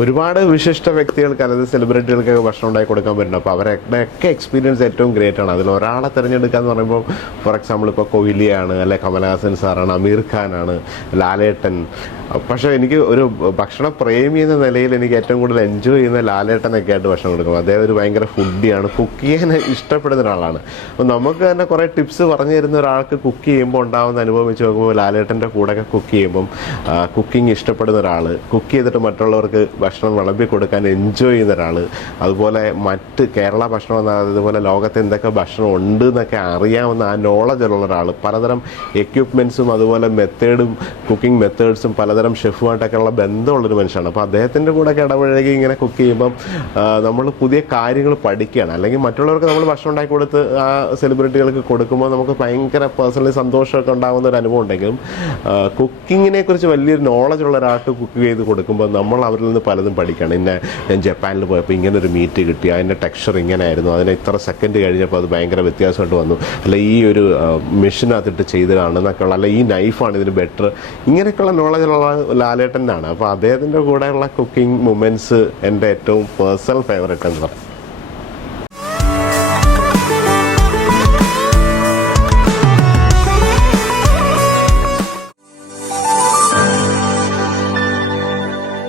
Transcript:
ഒരുപാട് വിശിഷ്ട വ്യക്തികൾക്ക് അതായത് സെലിബ്രിറ്റികൾക്കൊക്കെ ഭക്ഷണം ഉണ്ടാക്കി കൊടുക്കാൻ പറ്റുന്നു. അപ്പോൾ അവരുടെയൊക്കെ എക്സ്പീരിയൻസ് ഏറ്റവും ഗ്രേറ്റ് ആണ്. അതിൽ ഒരാളെ തിരഞ്ഞെടുക്കുക എന്ന് പറയുമ്പോൾ ഫോർ എക്സാമ്പിൾ ഇപ്പോൾ കോഹ്ലിയാണ്, അല്ലെ കമൽഹാസൻ സാറാണ്, അമീർ ഖാനാണ്, ലാലേട്ടൻ. പക്ഷേ എനിക്ക് ഒരു ഭക്ഷണ പ്രേമി എന്ന നിലയിൽ എനിക്ക് ഏറ്റവും കൂടുതൽ എൻജോയ് ചെയ്യുന്ന ലാലേട്ടനൊക്കെ ആയിട്ട് ഭക്ഷണം കൊടുക്കും. അദ്ദേഹം ഒരു ഭയങ്കര ഫുഡിയാണ്, കുക്ക് ചെയ്യാൻ ഇഷ്ടപ്പെടുന്ന ഒരാളാണ്. അപ്പോൾ നമുക്ക് തന്നെ കുറേ ടിപ്സ് പറഞ്ഞു തരുന്ന ഒരാൾക്ക് കുക്ക് ചെയ്യുമ്പോൾ ഉണ്ടാകുന്ന അനുഭവം വെച്ച് നോക്കുമ്പോൾ ലാലേട്ടൻ്റെ കൂടെയൊക്കെ കുക്ക് ചെയ്യുമ്പം കുക്കിംഗ് ഇഷ്ടപ്പെടുന്ന ഒരാൾ, കുക്ക് ചെയ്തിട്ട് മറ്റുള്ളവർക്ക് ഭക്ഷണം വിളമ്പി കൊടുക്കാൻ എൻജോയ് ചെയ്യുന്ന ഒരാൾ, അതുപോലെ മറ്റ് കേരള ഭക്ഷണം അതുപോലെ ലോകത്ത് എന്തൊക്കെ ഭക്ഷണം ഉണ്ട് എന്നൊക്കെ അറിയാവുന്ന ആ നോളജ് ഉള്ള ഒരാൾ, പലതരം എക്യുപ്മെൻറ്റ്സും അതുപോലെ മെത്തേഡും കുക്കിംഗ് മെത്തേഡ്സും പലതരം ഷെഫുമായിട്ടൊക്കെ ഉള്ള ബന്ധമുള്ളൊരു മനുഷ്യനാണ്. അപ്പോൾ അദ്ദേഹത്തിൻ്റെ കൂടെയൊക്കെ ഇടപഴകി ഇങ്ങനെ കുക്ക് ചെയ്യുമ്പം നമ്മൾ പുതിയ കാര്യങ്ങൾ പഠിക്കുകയാണ്. അല്ലെങ്കിൽ മറ്റുള്ളവർക്ക് നമ്മൾ ഭക്ഷണം ഉണ്ടാക്കി കൊടുത്ത് ആ സെലിബ്രിറ്റികൾക്ക് കൊടുക്കുമ്പോൾ നമുക്ക് ഭയങ്കര പേഴ്സണലി സന്തോഷമൊക്കെ ഉണ്ടാകുന്ന ഒരു അനുഭവം ഉണ്ടെങ്കിലും കുക്കിങ്ങിനെ കുറിച്ച് വലിയൊരു നോളജ് ഉള്ള ഒരാൾക്ക് കുക്ക് ചെയ്ത് കൊടുക്കുമ്പോൾ നമ്മൾ അവരിൽ നിന്ന് പലതും പഠിക്കുകയാണ്. ഞാൻ ജപ്പാനിൽ പോയപ്പോൾ ഇങ്ങനൊരു മീറ്റ് കിട്ടി, അതിൻ്റെ ടെക്സ്ചർ ഇങ്ങനെ ആയിരുന്നു, അതിന് ഇത്ര സെക്കൻഡ് കഴിഞ്ഞപ്പോൾ അത് ഭയങ്കര വ്യത്യാസമായിട്ട് വന്നു, അല്ല ഈ ഒരു മെഷീനകത്തിട്ട് ചെയ്തതാണ് എന്നൊക്കെയുള്ള, അല്ല ഈ നൈഫാണ് ഇതിന് ബെറ്റർ, ഇങ്ങനെയൊക്കെയുള്ള നോളജുള്ള ലാലേട്ടനാണ്. അപ്പോൾ അദ്ദേഹത്തിൻ്റെ കൂടെയുള്ള കുക്കിംഗ് മൊമെൻറ്റ്സ് എൻ്റെ ഏറ്റവും പേഴ്സണൽ ഫേവറേറ്റ് എന്ന് പറയാം.